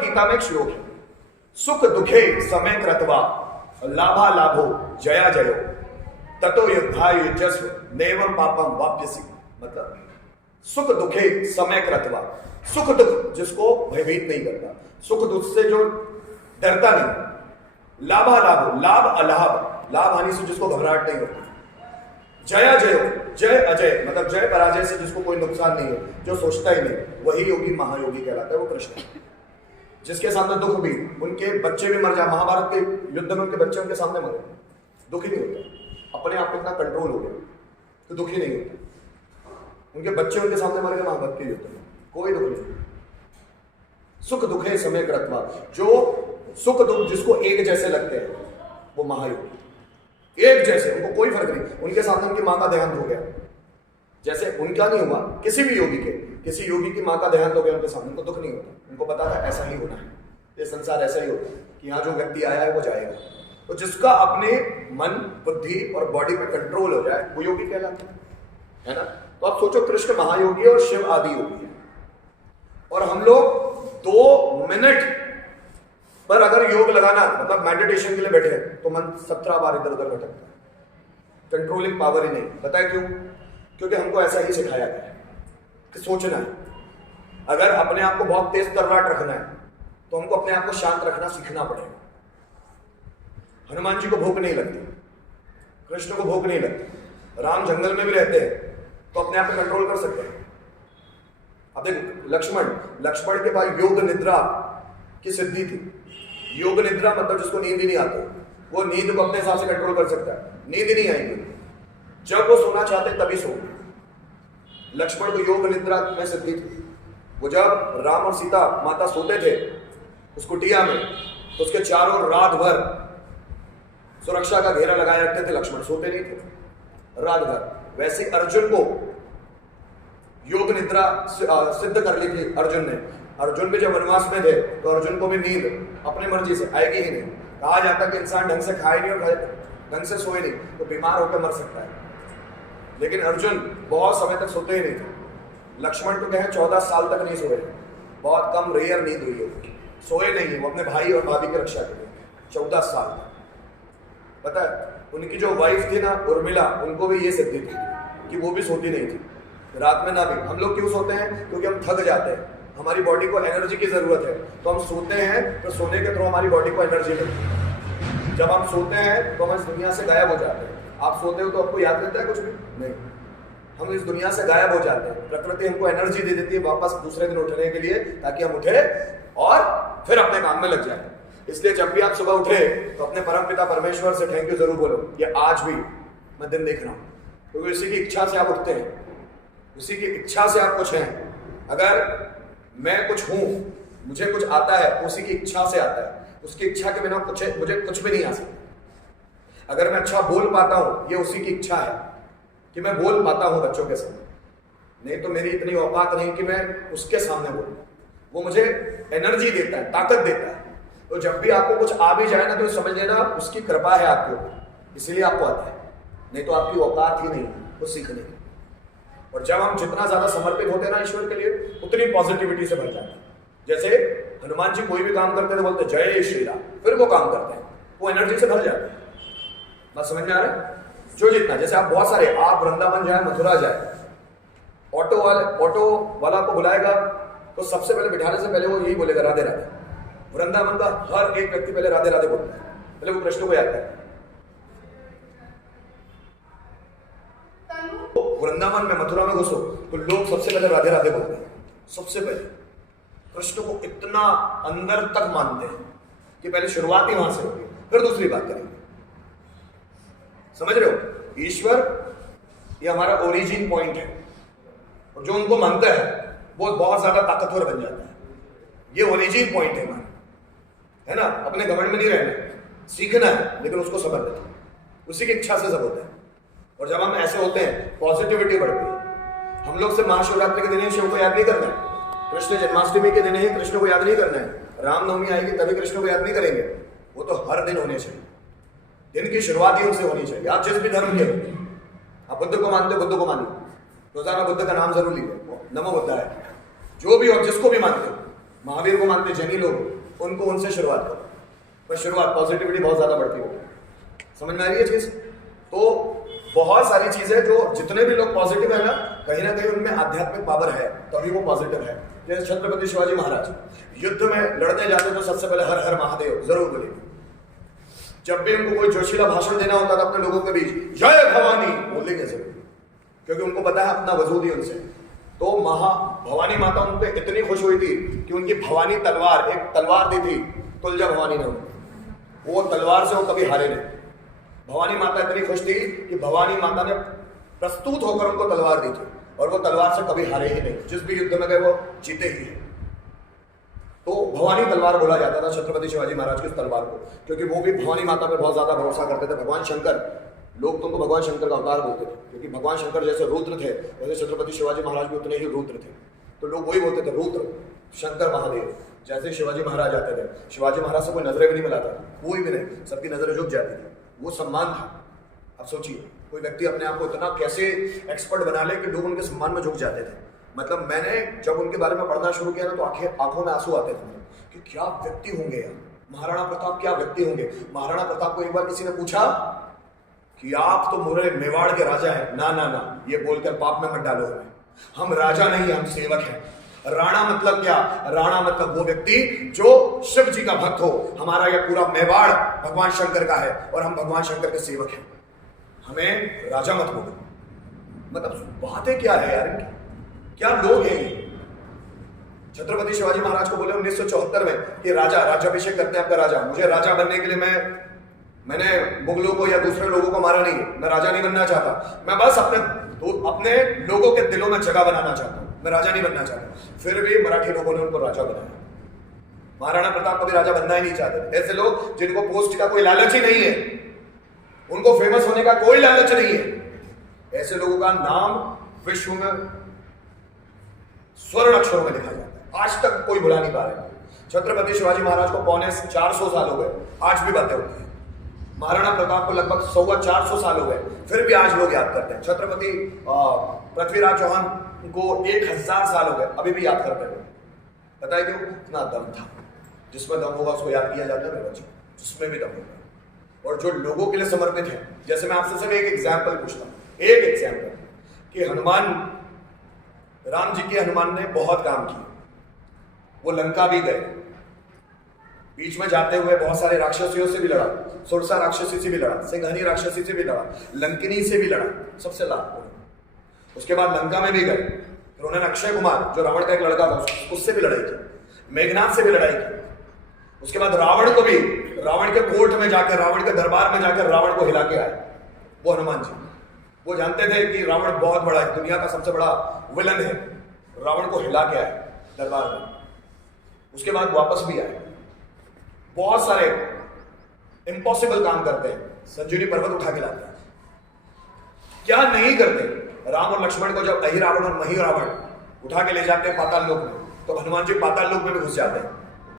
भगवत गीता में एक श्लोक है, सुख दुखे समय कृत्वा लाभा लाभो जया जयो ततो युद्धा युजस्व नैवं पापम वाप्यसि। मतलब सुख दुखे समय कृत्वा, सुख दुख जिसको भयभीत नहीं करता, सुख दुख से जो डरता नहीं, लाभा लाभो, लाभ अलाभ, लाभ हानि से जिसको घबराहट नहीं होती, जया जयो, जय अजय मतलब जय पराजय से जिसको कोई नुकसान नहीं है, जो सोचता ही नहीं, वही योगी महायोगी कहलाता है, वो कृष्ण। जिसके सामने दुख भी, उनके बच्चे भी मर जाए, महाभारत के युद्ध में उनके बच्चे उनके सामने मरे, दुखी नहीं होता, अपने आप इतना कंट्रोल हो गया तो दुखी नहीं होता। उनके बच्चे उनके सामने मर गए महाभारत के युद्ध में, कोई दुख नहीं। सुख दुखे समय कृत्वा, जो सुख दुख जिसको एक जैसे लगते हैं वो महायोगी, एक जैसे, उनको कोई फर्क नहीं। उनके सामने उनकी मां का देहांत हो गया, जैसे उनका नहीं हुआ, किसी भी योगी के, किसी योगी की मां का देहांत हो गया उनके सामने, उनको दुख नहीं होता, उनको पता था ऐसा ही होना है, ये संसार ऐसा ही होता है कि यहाँ जो व्यक्ति आया है वो जाएगा। तो जिसका अपने मन बुद्धि और बॉडी पे कंट्रोल हो जाए वो योगी कहलाता है ना। तो आप सोचो, कृष्ण महायोगी और शिव आदि योगी है, और हम लोग 2 मिनट पर अगर योग लगाना मतलब मेडिटेशन के लिए बैठे तो मन 17 बार इधर उधर भटकता है, कंट्रोलिंग पावर ही नहीं। पता है क्यों? क्योंकि हमको ऐसा ही सिखाया गया है कि सोचना है। अगर अपने आप को बहुत तेज तर्राट रखना है तो हमको अपने आप को शांत रखना सीखना पड़ेगा। हनुमान जी को भूख नहीं लगती, कृष्ण को भूख नहीं लगती, राम जंगल में भी रहते हैं तो अपने आप को कंट्रोल कर सकते हैं। अब देखो लक्ष्मण के पास योग निद्रा की सिद्धि थी। योग निद्रा मतलब जिसको नींद ही नहीं आती, वो नींद को अपने हिसाब से कंट्रोल कर सकता है, नींद ही नहीं आएगी, जब वो सोना चाहते तभी सो। लक्ष्मण को योग निद्रा में सिद्धि थी। वो जब राम और सीता माता सोते थे उस कुटिया में, तो उसके चारों रात भर सुरक्षा का घेरा लगाए रखते थे, लक्ष्मण सोते नहीं थे रात भर। वैसे अर्जुन को योग निद्रा सिद्ध कर ली थी अर्जुन ने। अर्जुन भी जब वनवास में थे तो अर्जुन को भी नींद अपनी मर्जी से आएगी ही नहीं। कहा जाता कि इंसान ढंग से खाए नहीं और ढंग से सोए नहीं तो बीमार होकर मर सकता है, लेकिन अर्जुन बहुत समय तक सोते ही नहीं थे। लक्ष्मण तो कहे 14 साल तक नहीं सोए, बहुत कम रेयर नींद हुई है, सोए नहीं वो अपने भाई और भाभी की रक्षा के लिए 14 साल तक। पता है उनकी जो वाइफ थी ना उर्मिला, उनको भी ये सिद्धि थी कि वो भी सोती नहीं थी रात में ना भी। हम लोग क्यों सोते हैं? क्योंकि हम थक जाते हैं, हमारी बॉडी को एनर्जी की जरूरत है, तो हम सोते हैं, तो सोने के थ्रू हमारी बॉडी को एनर्जी मिलती है। जब हम सोते हैं तो हम इस दुनिया से गायब हो जाते हैं। आप सोते हो तो आपको याद रहता है कुछ भी नहीं, हम इस दुनिया से गायब हो जाते हैं। प्रकृति हमको एनर्जी दे देती है वापस दूसरे दिन उठने के लिए, ताकि हम उठे और फिर अपने काम में लग जाए। इसलिए जब भी आप सुबह उठे तो अपने परम पिता परमेश्वर से थैंक यू जरूर बोलो, ये आज भी मैं दिन देख रहा हूँ, क्योंकि इसी की इच्छा से आप उठते हैं, उसी की इच्छा से आप कुछ हैं। अगर मैं कुछ हूं, मुझे कुछ आता है, उसी की इच्छा से आता है, उसकी इच्छा के बिना मुझे कुछ भी नहीं आ सकता। अगर मैं अच्छा बोल पाता हूं, ये उसी की इच्छा है कि मैं बोल पाता हूं बच्चों के सामने, नहीं तो मेरी इतनी औकात नहीं कि मैं उसके सामने बोलूं। वो मुझे एनर्जी देता है, ताकत देता है। तो जब भी आपको कुछ आ भी जाए ना तो समझ लेना उसकी कृपा है आपके ऊपर, इसीलिए आपको आता है, नहीं तो आपकी औकात ही नहीं वो सीखने की। और जब हम जितना ज्यादा समर्पित होते हैं ना ईश्वर के लिए, उतनी पॉजिटिविटी से भर जाते हैं। जैसे हनुमान जी कोई भी काम करते थे बोलते जय श्री राम, फिर वो काम करते हैं, वो एनर्जी से भर जाते हैं। बात समझ में आ रहा है? जो जितना, जैसे आप बहुत सारे, आप वृंदावन जाए, मथुरा जाए, ऑटो वाला को बुलाएगा तो सबसे पहले बिठाने से पहले वो यही बोलेगा राधे राधे। वृंदावन का हर एक व्यक्ति पहले राधे राधे बोलता है, पहले वो कृष्ण को याद करता है। वृंदावन में मथुरा में घुसो तो लोग सबसे पहले राधे राधे बोलते हैं, सबसे पहले कृष्ण को इतना अंदर तक मानते हैं कि पहले शुरुआत ही वहां से होगी, फिर दूसरी बात करेंगे। समझ रहे हो? ईश्वर ये हमारा ओरिजिन पॉइंट है, और जो उनको मानता है वो बहुत ज्यादा ताकतवर बन जाता है। ये ओरिजिन पॉइंट है हमारा, है ना? अपने घमंड में नहीं रहना, सीखना है, लेकिन उसको समझ लेना, उसी की इच्छा से सब होता है। और जब हम ऐसे होते हैं पॉजिटिविटी बढ़ती है। हम लोग से महाशिवरात्रि के दिन ही शिव को याद नहीं करना है, कृष्ण जन्माष्टमी के दिन ही कृष्ण को याद नहीं करना है, रामनवमी आएगी तभी कृष्ण को याद नहीं करेंगे, वो तो हर दिन होने चाहिए। दिन की शुरुआत ही उनसे होनी चाहिए। आप जिस भी धर्म के, आप बुद्ध को मानते हो बुद्ध को मानिए, रोजाना बुद्ध का नाम जरूर लीजिए, नमो बुद्धाय। जो भी हो, जिसको भी मानते हो, महावीर को मानते जैनी लोग, उनको उनसे शुरुआत करो, पर शुरुआत पॉजिटिविटी बहुत ज्यादा बढ़ती हो। समझ में आ रही है चीज? तो बहुत सारी चीजें जो जितने भी लोग पॉजिटिव है ना कहीं उनमें आध्यात्मिक पावर है, तभी वो पॉजिटिव है। जैसे छत्रपति शिवाजी महाराज युद्ध में लड़ने जाते तो सबसे पहले हर हर महादेव जरूर बोलेंगे। जब भी उनको कोई जोशीला भाषण देना होता था अपने लोगों के बीच, जय भवानी बोलेंगे जरूर, क्योंकि उनको पता है अपना वजूद ही उनसे। तो भवानी माता उन पर इतनी खुश हुई थी कि उनकी भवानी तलवार, एक तलवार दी थी तुलजा भवानी ने, वो तलवार से वो कभी हारे नहीं। भवानी माता इतनी खुश थी कि भवानी माता ने प्रस्तुत होकर उनको तलवार दी थी, और वो तलवार से कभी हारे ही नहीं, जिस भी युद्ध में गए वो जीते ही हैं। तो भवानी तलवार बोला जाता था छत्रपति शिवाजी महाराज की उस तलवार को, क्योंकि वो भी भवानी माता पर बहुत ज्यादा भरोसा करते थे। भगवान शंकर, लोग तो उनको भगवान शंकर का अवतार बोलते थे, क्योंकि भगवान शंकर जैसे रुद्र थे वैसे छत्रपति शिवाजी महाराज भी उतने ही रुद्र थे। तो लोग वही बोलते थे रुद्र शंकर महादेव। जैसे शिवाजी महाराज आते थे, शिवाजी महाराज से कोई नजरें भी नहीं मिलाता था, कोई भी नहीं, सबकी नजरें झुक जाती थी, वो सम्मान था। अब सोचिए कोई व्यक्ति अपने आप को इतना कैसे एक्सपर्ट बना ले कि लोग उनके सम्मान में झुक जाते थे। मतलब मैंने जब उनके बारे में पढ़ना शुरू किया ना तो आंखों में आंसू आते थे कि क्या व्यक्ति होंगे यार, महाराणा प्रताप क्या व्यक्ति होंगे। महाराणा प्रताप को एक बार किसी ने पूछा कि आप तो मुरे मेवाड़ के राजा हैं, ना ना ना ये बोलकर पाप में मत डालो हमें, हम राजा नहीं हम सेवक हैं। राणा मतलब क्या? राणा मतलब वो व्यक्ति जो शिव जी का भक्त हो। हमारा यह पूरा मेवाड़ भगवान शंकर का है और हम भगवान शंकर के सेवक हैं, हमें राजा मत बोलो। मतलब बातें क्या है यार इनकी, क्या लोग हैं ये। छत्रपति शिवाजी महाराज को बोले 1974 में कि राजा, राज्याभिषेक करते हैं आपका राजा। मुझे राजा बनने के लिए मैंने मुगलों को या दूसरे लोगों को मारा नहीं, मैं राजा नहीं बनना चाहता, मैं बस अपने लोगों के दिलों में जगह बनाना चाहता हूं, मैं राजा नहीं बनना चाहता। फिर भी मराठी लोगों ने उनको राजा बनाया। महाराणा प्रताप कभी राजा बनना ही नहीं चाहते। ऐसे लोग जिनको पोस्ट का कोई लालच ही नहीं है, उनको फेमस होने का कोई लालच नहीं है, ऐसे लोगों का नाम विश्व में स्वर्ण अक्षरों में लिखा जाता है। आज तक कोई भुला नहीं पा रहे। छत्रपति शिवाजी महाराज को पौने 400 साल हो गए, आज भी बातें होती है। महाराणा प्रताप को लगभग 450 साल हो गए, फिर भी आज लोग याद करते हैं। छत्रपति पृथ्वीराज चौहान को 1000 साल हो गए, अभी भी याद करते हैं। पता है क्यों? इतना दम था। जिसमें दम होगा उसको याद किया जाता है मेरे बच्चे, जिसमें भी दम होगा। और जो लोगों के लिए समर्पित है, जैसे मैं आपसे सिर्फ एक एग्जाम्पल पूछता हूं, एक एग्जाम्पल कि हनुमान, राम जी के हनुमान ने बहुत काम किए। वो लंका भी गए, बीच में जाते हुए बहुत सारे राक्षसियों से भी लड़ा, सुरसा राक्षसी से भी लड़ा, सिंघनी राक्षसी से भी लड़ा, लंकिनी से भी लड़ा, सबसे लड़ा। उसके बाद लंका में भी गए, फिर उन्होंने अक्षय कुमार जो रावण का एक लड़का था उससे भी लड़ाई की, मेघनाथ से भी लड़ाई की। उसके बाद रावण को भी, रावण के कोर्ट में जाकर, रावण के दरबार में जाकर रावण को हिला के आए वो हनुमान जी। वो जानते थे कि रावण बहुत बड़ा है, दुनिया का सबसे बड़ा विलन है, रावण को हिला के आए दरबार में। उसके बाद वापस भी आए। बहुत सारे इम्पॉसिबल काम करते हैं, संजीवनी पर्वत उठा के लाते हैं, क्या नहीं करते। राम और लक्ष्मण को जब अहि रावण और मही रावण उठा के ले जाते हैं पाताल लोक में, तो हनुमान जी पाताल लोक में भी घुस जाते हैं।